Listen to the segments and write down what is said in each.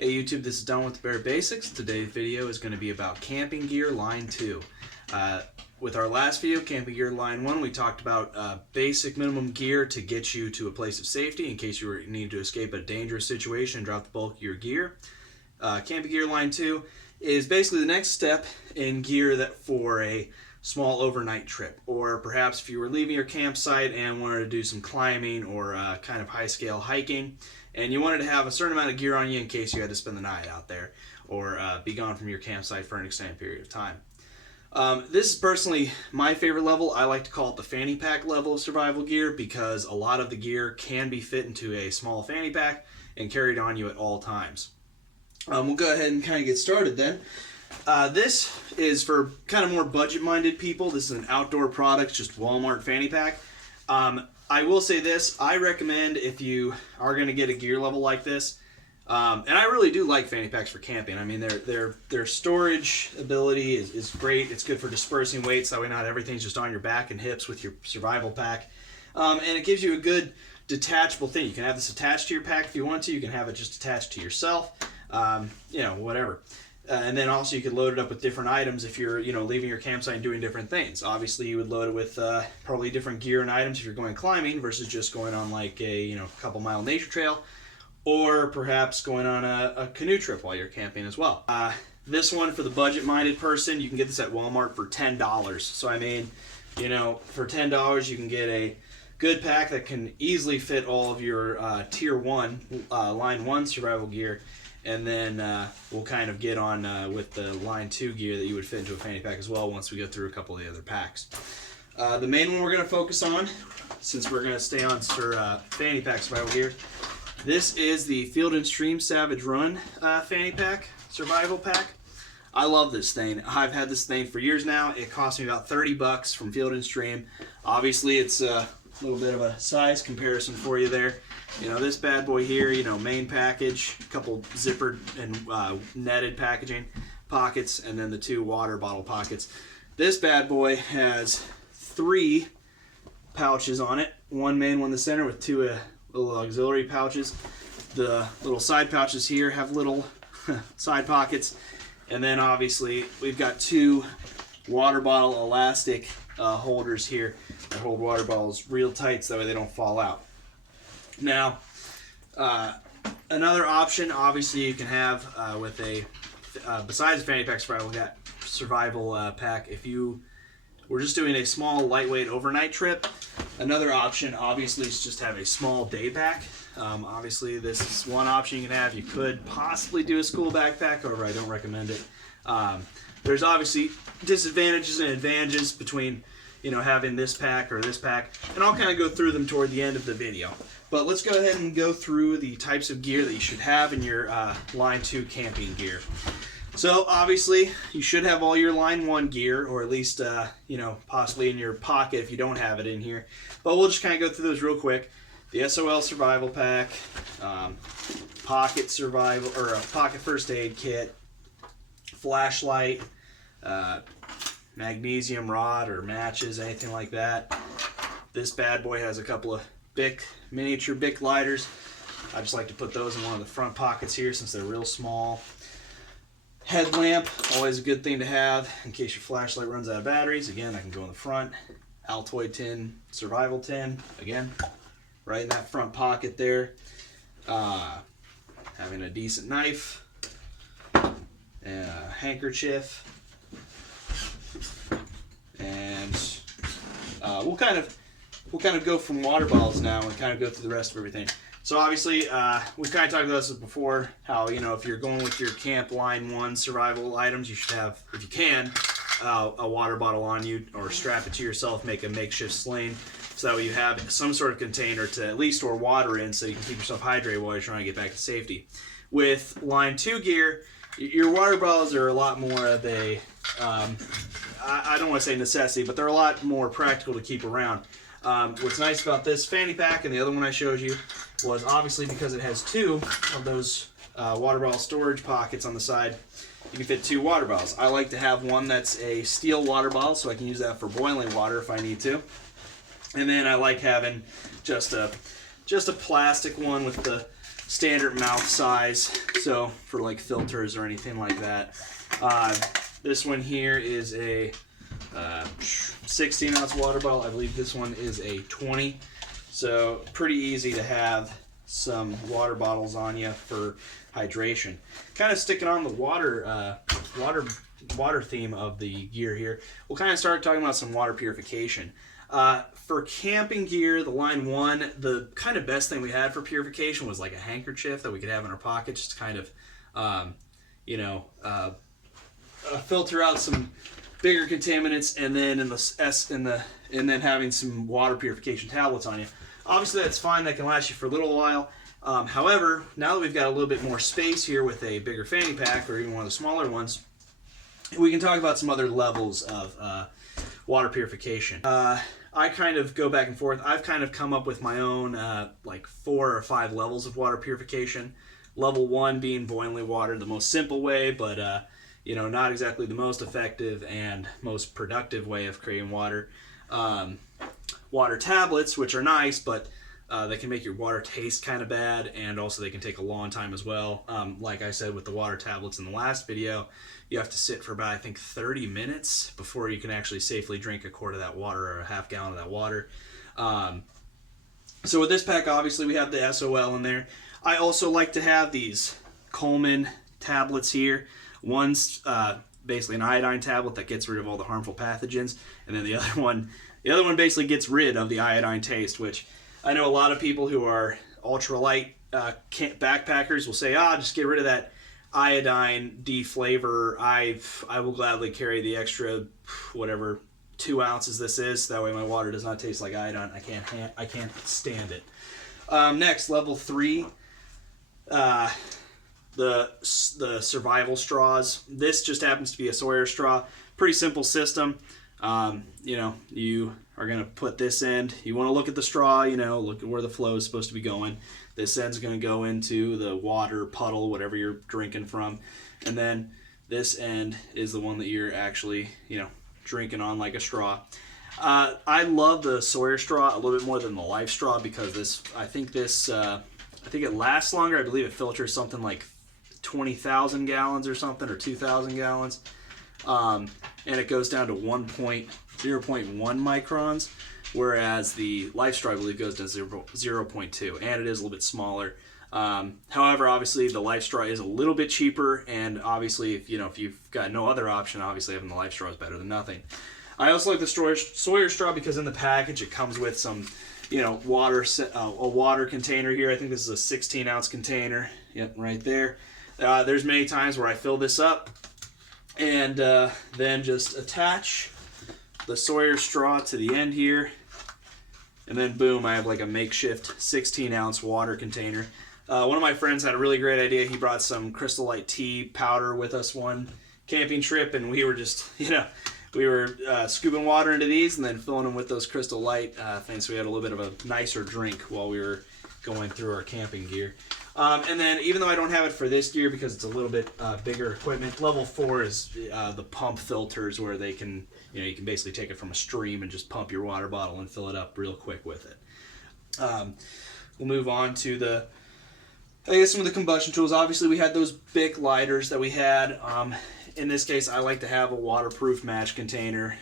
Hey YouTube, this is Don with the Bare Basics. Today's video is going to be about camping gear line 2. With our last video, camping gear line 1, we talked about basic minimum gear to get you to a place of safety in case you need to escape a dangerous situation and drop the bulk of your gear. Camping gear line 2 is basically the next step in gear that for a small overnight trip, or perhaps if you were leaving your campsite and wanted to do some climbing or kind of high scale hiking, and you wanted to have a certain amount of gear on you in case you had to spend the night out there or be gone from your campsite for an extended period of time. This is personally my favorite level. I like to call it the fanny pack level of survival gear because a lot of the gear can be fit into a small fanny pack and carried on you at all times. We'll go ahead and kind of get started then. This is for kind of more budget-minded people. This is an outdoor product, just Walmart fanny pack. I will say this, I recommend if you are going to get a gear level like this, and I really do like fanny packs for camping. I mean, their storage ability is great. It's good for dispersing weight, so that way not everything's just on your back and hips with your survival pack. And it gives you a good detachable thing. You can have this attached to your pack if you want to. You can have it just attached to yourself, whatever. And then also you could load it up with different items if you're, leaving your campsite and doing different things. Obviously you would load it with probably different gear and items if you're going climbing versus just going on like a, couple mile nature trail, or perhaps going on a canoe trip while you're camping as well. This one for the budget-minded person, you can get this at Walmart for $10. So I mean, for $10 you can get a good pack that can easily fit all of your tier 1, line 1 survival gear. And then we'll kind of get on with the line 2 gear that you would fit into a fanny pack as well once we go through a couple of the other packs. The main one we're going to focus on, since we're going to stay on fanny pack survival gear, this is the Field & Stream Savage Run fanny pack survival pack. I love this thing. I've had this thing for years now. It cost me about $30 from Field & Stream. Obviously it's a little bit of a size comparison for you there. This bad boy here, main package, a couple zippered and netted packaging pockets, and then the 2 water bottle pockets. This bad boy has 3 pouches on it, 1 main, 1 in the center with 2 little auxiliary pouches. The little side pouches here have little side pockets, and then obviously we've got 2 water bottle elastic holders here that hold water bottles real tight so that way they don't fall out. Now, another option, obviously, you can have with a besides fanny pack survival pack, if you were just doing a small, lightweight overnight trip, another option, obviously, is just have a small day pack. Obviously, this is one option you can have. You could possibly do a school backpack, however, I don't recommend it. There's obviously disadvantages and advantages between having this pack or this pack, and I'll kind of go through them toward the end of the video. But let's go ahead and go through the types of gear that you should have in your line 2 camping gear. So obviously you should have all your line 1 gear, or at least possibly in your pocket if you don't have it in here. But we'll just kind of go through those real quick. The SOL survival pack, pocket survival or a pocket first aid kit, flashlight, magnesium rod or matches, anything like that. This bad boy has a couple of miniature Bic lighters. I just like to put those in one of the front pockets here since they're real small. Headlamp, always a good thing to have in case your flashlight runs out of batteries. Again, I can go in the front. Altoid tin, survival tin, again, right in that front pocket there. Having a decent knife, and a handkerchief, and we'll kind of go from water bottles now and kind of go through the rest of everything. So obviously, we've kind of talked about this before, how, if you're going with your camp line 1 survival items, you should have, if you can, a water bottle on you, or strap it to yourself, make a makeshift sling, so that way you have some sort of container to at least store water in so you can keep yourself hydrated while you're trying to get back to safety. With line 2 gear, your water bottles are a lot more of a, I don't want to say necessity, but they're a lot more practical to keep around. What's nice about this fanny pack and the other one I showed you was obviously because it has 2 of those water bottle storage pockets on the side, you can fit 2 water bottles. I like to have one that's a steel water bottle so I can use that for boiling water if I need to. And then I like having just a plastic one with the standard mouth size, so for like filters or anything like that. This one here is a 16-ounce water bottle. I believe this one is a 20. So pretty easy to have some water bottles on you for hydration. Kind of sticking on the water theme of the gear here, we'll kind of start talking about some water purification. For camping gear, the line 1, the kind of best thing we had for purification was like a handkerchief that we could have in our pocket, just to kind of, filter out some bigger contaminants, and then and then having some water purification tablets on you. Obviously, that's fine. That can last you for a little while. However, now that we've got a little bit more space here with a bigger fanny pack or even one of the smaller ones, we can talk about some other levels of water purification. I kind of go back and forth. I've kind of come up with my own like 4 or 5 levels of water purification. Level 1 being boiling water, the most simple way, but not exactly the most effective and most productive way of creating water. Water tablets, which are nice, but they can make your water taste kind of bad, and also they can take a long time as well. Like I said with the water tablets in the last video, you have to sit for about, I think, 30 minutes before you can actually safely drink a quart of that water or a half gallon of that water. So with this pack, obviously, we have the SOL in there. I also like to have these Coleman tablets here. One's basically an iodine tablet that gets rid of all the harmful pathogens, and then the other one basically gets rid of the iodine taste, which I know a lot of people who are ultralight backpackers will say, just get rid of that iodine deflavor. I will gladly carry the extra, whatever, 2 ounces this is. That way my water does not taste like iodine. I can't stand it. Next, level 3. The survival straws. This just happens to be a Sawyer straw. Pretty simple system. You are going to put this end. You want to look at the straw, look at where the flow is supposed to be going. This end's going to go into the water puddle, whatever you're drinking from. And then this end is the one that you're actually, drinking on like a straw. I love the Sawyer straw a little bit more than the Life straw because I think it lasts longer. I believe it filters something like 20,000 gallons or something, or 2,000 gallons. And it goes down to 0.1 microns, whereas the Life straw, I believe, goes to 0.2, and it is a little bit smaller. However, obviously, the Life straw is a little bit cheaper, and obviously, if you've got no other option, obviously having the Life straw is better than nothing. I also like the Sawyer straw because in the package it comes with some, a water container here. I think this is a 16-ounce container. Yep, right there. There's many times where I fill this up and then just attach the Sawyer straw to the end here, and then boom, I have like a makeshift 16-ounce water container. One of my friends had a really great idea. He brought some Crystal Light tea powder with us one camping trip, and we were just, scooping water into these and then filling them with those Crystal Light things, so we had a little bit of a nicer drink while we were going through our camping gear. And then, even though I don't have it for this gear because it's a little bit bigger equipment, level 4 is the pump filters, where they can, you can basically take it from a stream and just pump your water bottle and fill it up real quick with it. We'll move on to some of the combustion tools. Obviously, we had those Bic lighters that we had. In this case, I like to have a waterproof match container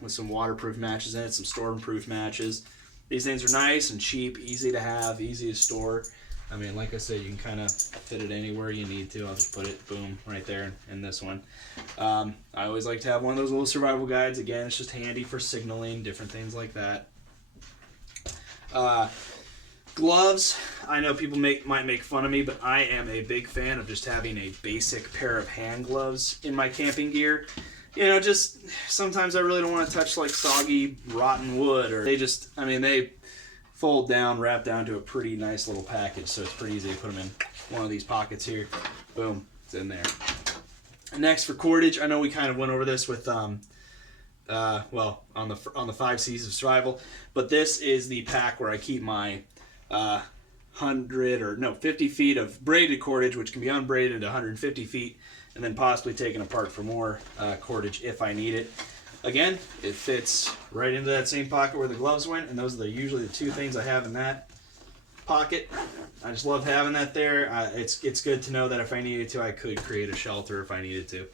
with some waterproof matches in it, some storm-proof matches. These things are nice and cheap, easy to have, easy to store. I mean, like I said, you can kind of fit it anywhere you need to. I'll just put it, boom, right there in this one. I always like to have one of those little survival guides. Again, it's just handy for signaling, different things like that. Gloves. I know people might make fun of me, but I am a big fan of just having a basic pair of hand gloves in my camping gear. Just sometimes I really don't want to touch like soggy, rotten wood, or they fold down, wrap down to a pretty nice little package, so it's pretty easy to put them in one of these pockets here. Boom, it's in there. Next, for cordage, I know we kind of went over this with on the 5 C's of survival, but this is the pack where I keep my 50 feet of braided cordage, which can be unbraided to 150 feet, and then possibly taken apart for more cordage if I need it. Again, it fits right into that same pocket where the gloves went, and those are usually the 2 things I have in that pocket. I just love having that there. It's good to know that if I needed to, I could create a shelter if I needed to,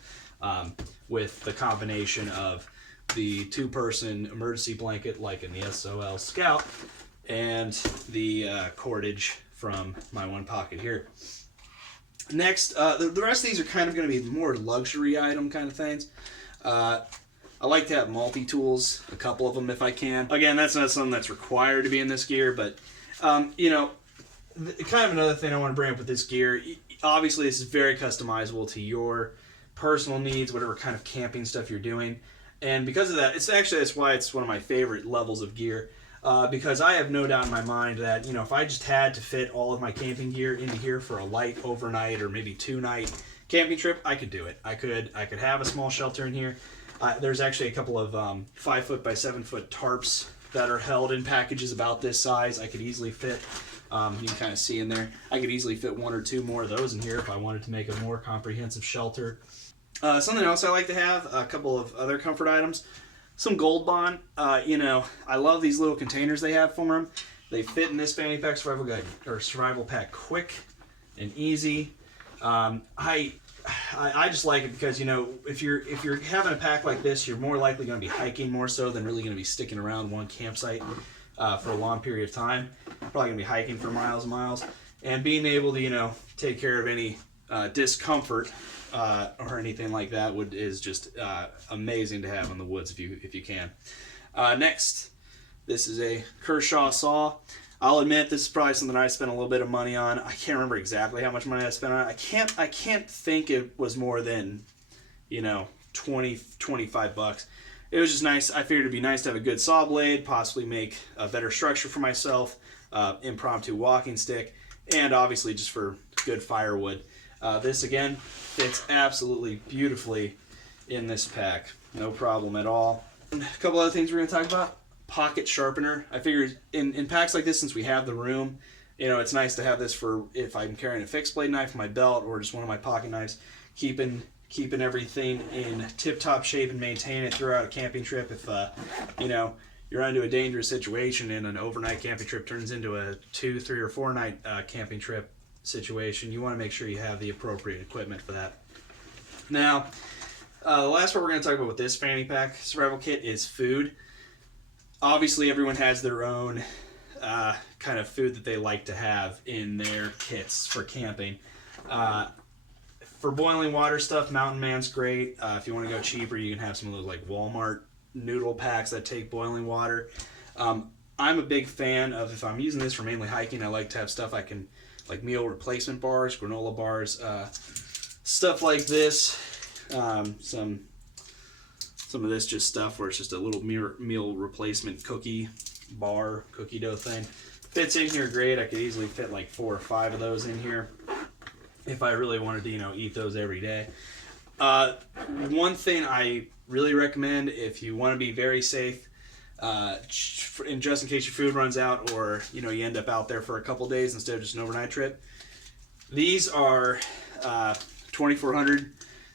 with the combination of the 2-person emergency blanket like in the SOL Scout and the cordage from my one pocket here. Next, the rest of these are kind of going to be more luxury item kind of things. I like to have multi-tools, a couple of them if I can. Again, that's not something that's required to be in this gear, but you know, kind of another thing I want to bring up with this gear, obviously this is very customizable to your personal needs, whatever kind of camping stuff you're doing. And because of that, that's why it's one of my favorite levels of gear. Because I have no doubt in my mind that, you know, if I just had to fit all of my camping gear into here for a light overnight or maybe 2-night camping trip, I could do it. I could have a small shelter in here. There's actually a couple of 5-foot by 7-foot tarps that are held in packages about this size. I could easily fit, you can kind of see in there, I could easily fit 1 or 2 more of those in here if I wanted to make a more comprehensive shelter. Something else I like to have, a couple of other comfort items. Some Gold Bond. You know, I love these little containers they have for them. They fit in this fanny pack survival guide or survival pack quick and easy. I just like it because, you know, if you're having a pack like this, you're more likely going to be hiking more so than really going to be sticking around one campsite for a long period of time. Probably going to be hiking for miles and miles, and being able to, you know, take care of any discomfort or anything like that is just amazing to have in the woods if you can. Next, this is a Kershaw saw. I'll admit this is probably something I spent a little bit of money on. I can't remember exactly how much money I spent on it. I can't think it was more than, you know, 25 bucks. It was just nice. I figured it'd be nice to have a good saw blade, possibly make a better structure for myself, impromptu walking stick, and obviously just for good firewood. This again fits absolutely beautifully in this pack. No problem at all. A couple other things we're going to talk about. Pocket sharpener. I figured in packs like this, since we have the room, you know, it's nice to have this for if I'm carrying a fixed blade knife in my belt or just one of my pocket knives, keeping everything in tip-top shape and maintain it throughout a camping trip. If you know, you're into a dangerous situation and an overnight camping trip turns into a 2, 3, or 4-night camping trip situation, you want to make sure you have the appropriate equipment for that. Now, the last part we're going to talk about with this fanny pack survival kit is food. Obviously, everyone has their own kind of food that they like to have in their kits for camping. For boiling water stuff, Mountain Man's great. If you want to go cheaper, you can have some of those like Walmart noodle packs that take boiling water. I'm a big fan of, if I'm using this for mainly hiking, I like to have stuff I can, like meal replacement bars, granola bars, stuff like this. Some of this just stuff where it's just a little meal replacement cookie dough thing. Fits in here great. I could easily fit like 4 or 5 of those in here if I really wanted to, you know, eat those every day. One thing I really recommend if you want to be very safe, and just in case your food runs out or, you know, you end up out there for a couple days instead of just an overnight trip, these are 2,400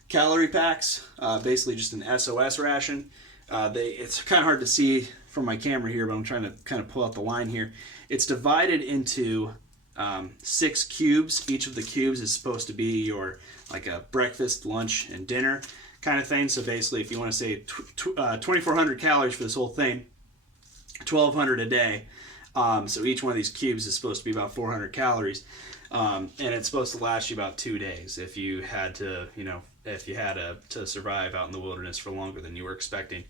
calorie packs, basically just an SOS ration. It's kind of hard to see from my camera here, but I'm trying to kind of pull out the line here. It's divided into 6 cubes. Each of the cubes is supposed to be your like a breakfast, lunch, and dinner kind of thing. So basically, if you want to say 2,400 calories for this whole thing, 1,200 a day. So each one of these cubes is supposed to be about 400 calories, and it's supposed to last you about 2 days if you had to, you know, to survive out in the wilderness for longer than you were expecting.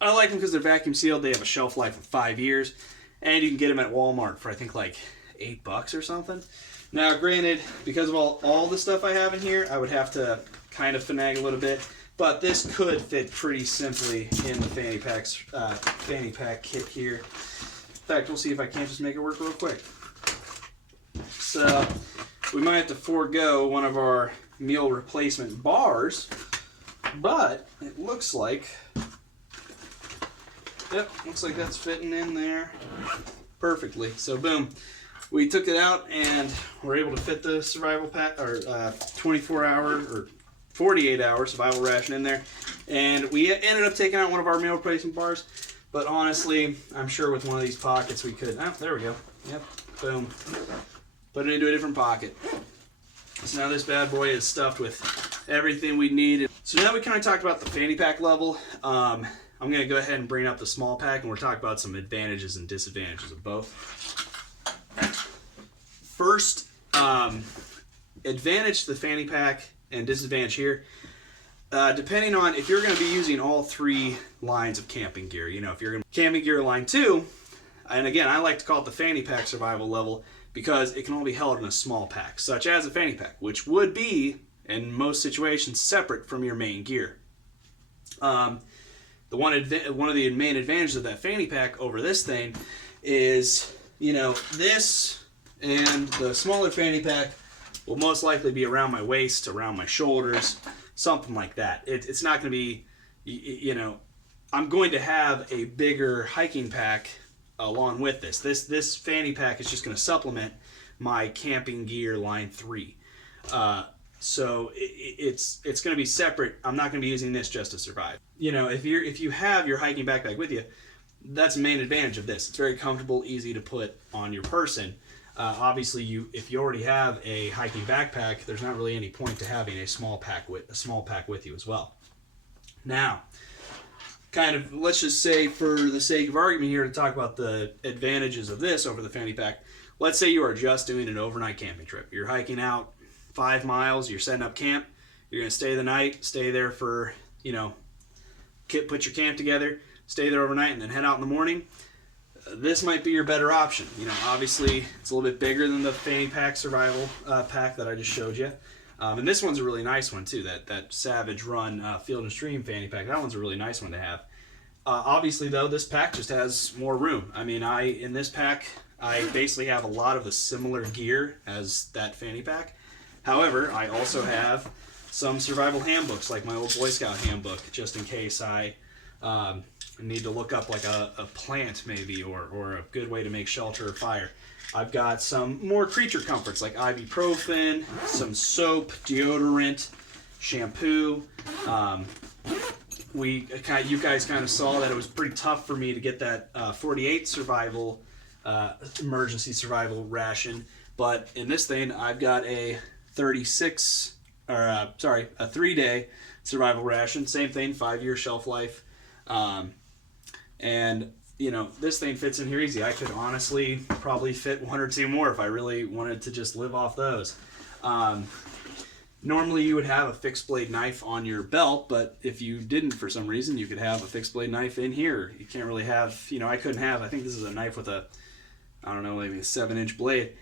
I like them because they're vacuum sealed. They have a shelf life of 5 years, and you can get them at Walmart for I think like $8 or something. Now, granted, because of all the stuff I have in here, I would have to kind of finagle a little bit, but this could fit pretty simply in the fanny pack kit here. In fact, we'll see if I can't just make it work real quick. So we might have to forego one of our meal replacement bars, but it looks like, yep, looks like that's fitting in there perfectly. So boom, we took it out and we're able to fit the survival pack, or 24-hour or 48-hour survival ration in there, and we ended up taking out one of our meal replacement bars. But honestly, I'm sure with one of these pockets we could, oh, there we go. Yep, boom. Put it into a different pocket. So now this bad boy is stuffed with everything we need. So now we kind of talked about the fanny pack level. I'm going to go ahead and bring up the small pack, and we're talking about some advantages and disadvantages of both. First, advantage to the fanny pack and disadvantage here. Depending on if you're going to be using all three lines of camping gear. You know, if you're going to camping gear line 2, and again, I like to call it the fanny pack survival level because it can only be held in a small pack, such as a fanny pack, which would be, in most situations, separate from your main gear. One of the main advantages of that fanny pack over this thing is, you know, this and the smaller fanny pack will most likely be around my waist, around my shoulders, something like that. It's not going to be, you know, I'm going to have a bigger hiking pack along with this. This fanny pack is just going to supplement my camping gear line 3. So it's going to be separate. I'm not going to be using this just to survive. You know, if you have your hiking backpack with you, that's the main advantage of this. It's very comfortable, easy to put on your person. Obviously, if you already have a hiking backpack, there's not really any point to having a small pack with you as well. Now, kind of, let's just say for the sake of argument here to talk about the advantages of this over the fanny pack, let's say you are just doing an overnight camping trip. You're hiking out 5 miles, you're setting up camp, you're going to stay the night, stay there for, you know, put your camp together, stay there overnight, and then head out in the morning. This might be your better option. You know, obviously, it's a little bit bigger than the fanny pack survival pack that I just showed you. And this one's a really nice one, too, that Savage Run Field and Stream fanny pack. That one's a really nice one to have. Obviously, though, this pack just has more room. I mean, in this pack, I basically have a lot of the similar gear as that fanny pack. However, I also have some survival handbooks, like my old Boy Scout handbook, just in case I need to look up like a plant maybe, or a good way to make shelter or fire. I've got some more creature comforts like ibuprofen, some soap, deodorant, shampoo. You guys kind of saw that it was pretty tough for me to get that 48 survival emergency survival ration, but in this thing I've got a 3-day survival ration. Same thing, 5-year shelf life. And you know, this thing fits in here easy. I could honestly probably fit 1 or 2 more if I really wanted to just live off those. Normally you would have a fixed blade knife on your belt, but if you didn't for some reason, you could have a fixed blade knife in here. You can't really have, you know, I think this is a knife with a, I don't know, maybe a 7-inch blade.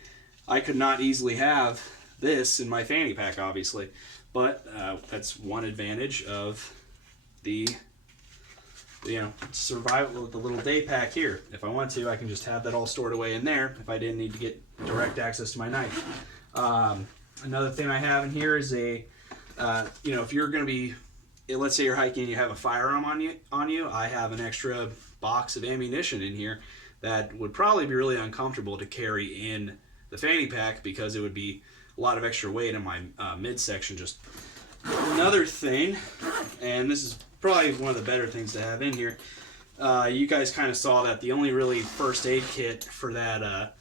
I could not easily have this in my fanny pack, obviously, but that's one advantage of the, you know, survival with the little day pack here. If I want to, I can just have that all stored away in there if I didn't need to get direct access to my knife. Another thing I have in here is a, you know, if you're going to be, let's say you're hiking and you have a firearm on you, I have an extra box of ammunition in here that would probably be really uncomfortable to carry in the fanny pack because it would be a lot of extra weight in my midsection. Just another thing, and this is probably one of the better things to have in here. You guys kind of saw that the only really first aid kit for that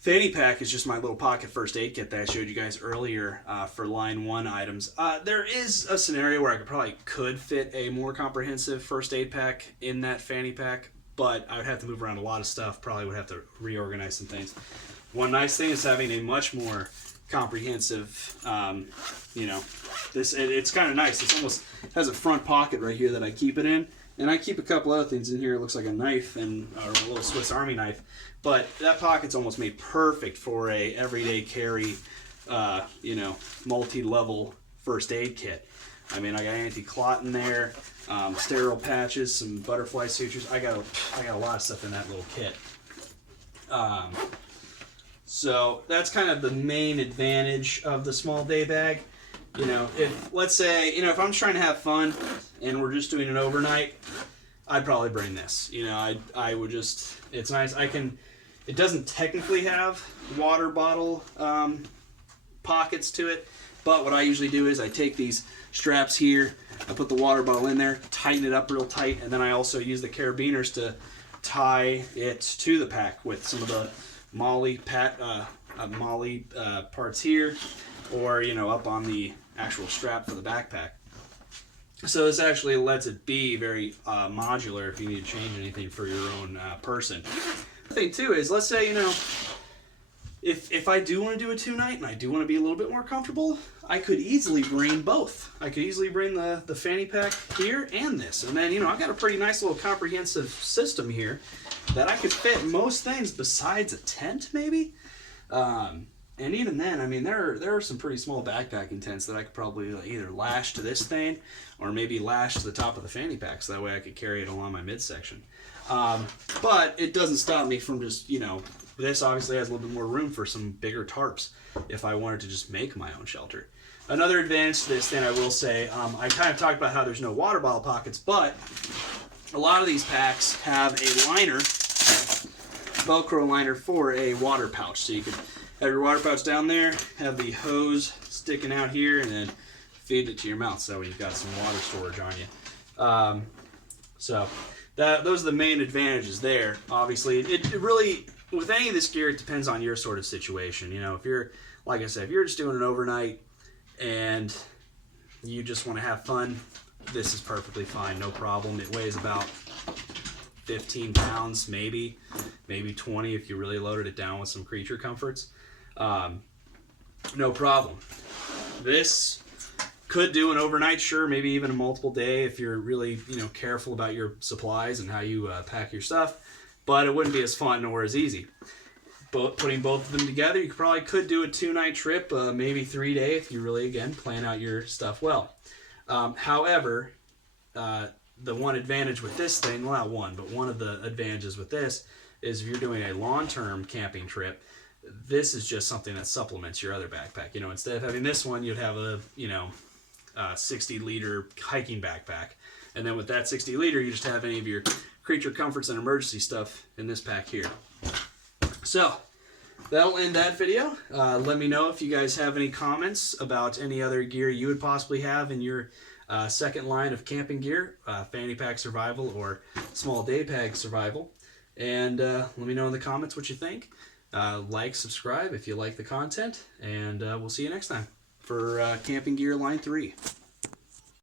fanny pack is just my little pocket first aid kit that I showed you guys earlier for line 1 items. There is a scenario where I could fit a more comprehensive first aid pack in that fanny pack, but I would have to move around a lot of stuff, probably would have to reorganize some things. One nice thing is having a much more comprehensive, you know, it's kind of nice. It's almost has a front pocket right here that I keep it in, and I keep a couple other things in here. It looks like a knife or a little Swiss Army knife, but that pocket's almost made perfect for a everyday carry, you know, multi-level first aid kit. I mean, I got anti-clot in there, sterile patches, some butterfly sutures. I got a lot of stuff in that little kit. So that's kind of the main advantage of the small day bag. You know, let's say, you know, if I'm trying to have fun and we're just doing an overnight, I'd probably bring this. You know, I would just, it's nice. It doesn't technically have water bottle pockets to it, but what I usually do is I take these straps here, I put the water bottle in there, tighten it up real tight, and then I also use the carabiners to tie it to the pack with some of the molly parts here, or up on the actual strap for the backpack. So this actually lets it be very modular if you need to change anything for your own person. The thing too is, let's say if I do want to do a 2-night and I do want to be a little bit more comfortable, I could easily bring both. I could easily bring the fanny pack here and this. And then, I've got a pretty nice little comprehensive system here that I could fit most things besides a tent, maybe. And even then, I mean, there are some pretty small backpacking tents that I could probably either lash to this thing or maybe lash to the top of the fanny pack, so that way I could carry it along my midsection. But it doesn't stop me from just, this obviously has a little bit more room for some bigger tarps if I wanted to just make my own shelter. Another advantage to this thing, I will say, I kind of talked about how there's no water bottle pockets, but a lot of these packs have a liner, Velcro liner for a water pouch. So you can have your water pouch down there, have the hose sticking out here, and then feed it to your mouth, so that way you've got some water storage on you. So those are the main advantages there. Obviously, it really, with any of this gear, it depends on your sort of situation. If you're, like I said, if you're just doing an overnight and you just want to have fun, this is perfectly fine, no problem. It weighs about 15 pounds, maybe 20 if you really loaded it down with some creature comforts. No problem. This could do an overnight, sure, maybe even a multiple day if you're really, careful about your supplies and how you pack your stuff, but it wouldn't be as fun or as easy. Putting both of them together, you probably could do a 2-night trip, maybe 3-day if you really, again, plan out your stuff well. However, the one advantage with this thing, well, not one, but one of the advantages with this is if you're doing a long-term camping trip, this is just something that supplements your other backpack. Instead of having this one, you'd have a 60-liter hiking backpack, and then with that 60-liter, you just have any of your creature comforts and emergency stuff in this pack here. So that'll end that video. Let me know if you guys have any comments about any other gear you would possibly have in your second line of camping gear, fanny pack survival or small day pack survival, and let me know in the comments what you think. Like, subscribe if you like the content, and we'll see you next time for Camping Gear Line 3.